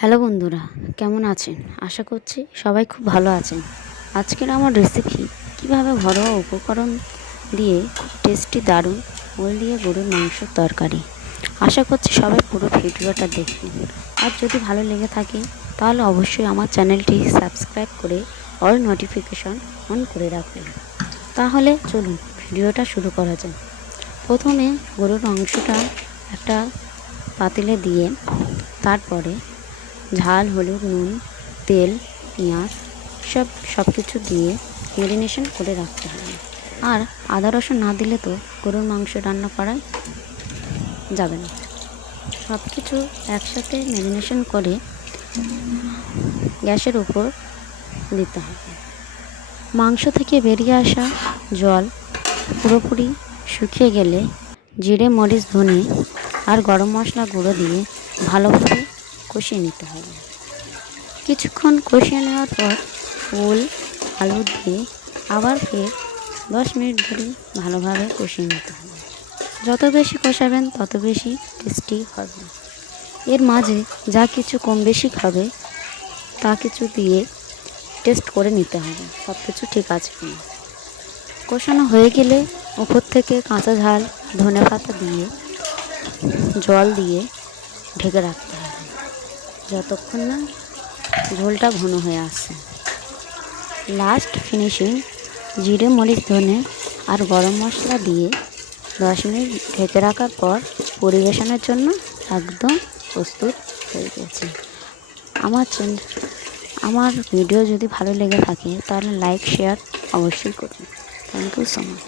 Hello বন্ধুরা, কেমন আছেন? আশা করছি সবাই খুব ভালো আছেন। আজকের আমার রেসিপি কিভাবে ঘরোয়া উপকরণ দিয়ে খুব টেস্টি দারুণ ওল দিয়ে গরুর মাংসের তরকারি। আশা করছি সবাই পুরো ভিডিওটা দেখবেন। আর যদি ভালো লেগে থাকে তাহলে অবশ্যই আমার চ্যানেলটি সাবস্ক্রাইব করে অল নোটিফিকেশন অন করে রাখবেন। তাহলে চলুন ভিডিওটা শুরু করা যায়। প্রথমে গরুর মাংসটা একটা পাতিলে দিয়ে তারপরে ঝাল, হলুদ, নুন, তেল, পেঁয়াজ সব কিছু দিয়ে ম্যারিনেশন করে রাখতে হবে। আর আদা রসুন না দিলে তো গরুর মাংস রান্না করা যাবে না। সব কিছু একসাথে ম্যারিনেশন করে গ্যাসের উপর দিতে হবে। মাংস থেকে বেরিয়ে আসা জল পুরোপুরি শুকিয়ে গেলে জিরে, মরিচ, ধনে আর গরম মশলা গুঁড়ো দিয়ে ভালোভাবে কষিয়ে নিতে হবে। কিছুক্ষণ কষিয়ে নেওয়ার পর ওল, আলু দিয়ে আবার ফের 10 মিনিট ধরে ভালোভাবে কষিয়ে নিতে হবে। যত বেশি কষাবেন তত বেশি টেস্টি হবে। এর মাঝে যা কিছু কম বেশি খাবে তা কিছু দিয়ে টেস্ট করে নিতে হবে সব কিছু ঠিক আছে কিনা। কষানো হয়ে গেলে উপর থেকে কাঁচা ঝাল, ধনেপাতা দিয়ে জল দিয়ে ঢেকে রাখতে হবে যতক্ষণ না ঝোলটা ঘন হয়ে আসছে। লাস্ট ফিনিশিং জিরে, মরিচ, ধনে আর গরম মশলা দিয়ে 10 মিনিট ঢেকে রাখার পর পরিবেশনের জন্য একদম প্রস্তুত হয়ে গেছে। আমার ভিডিও যদি ভালো লেগে থাকে তাহলে লাইক শেয়ার অবশ্যই করুন। Thank you so much.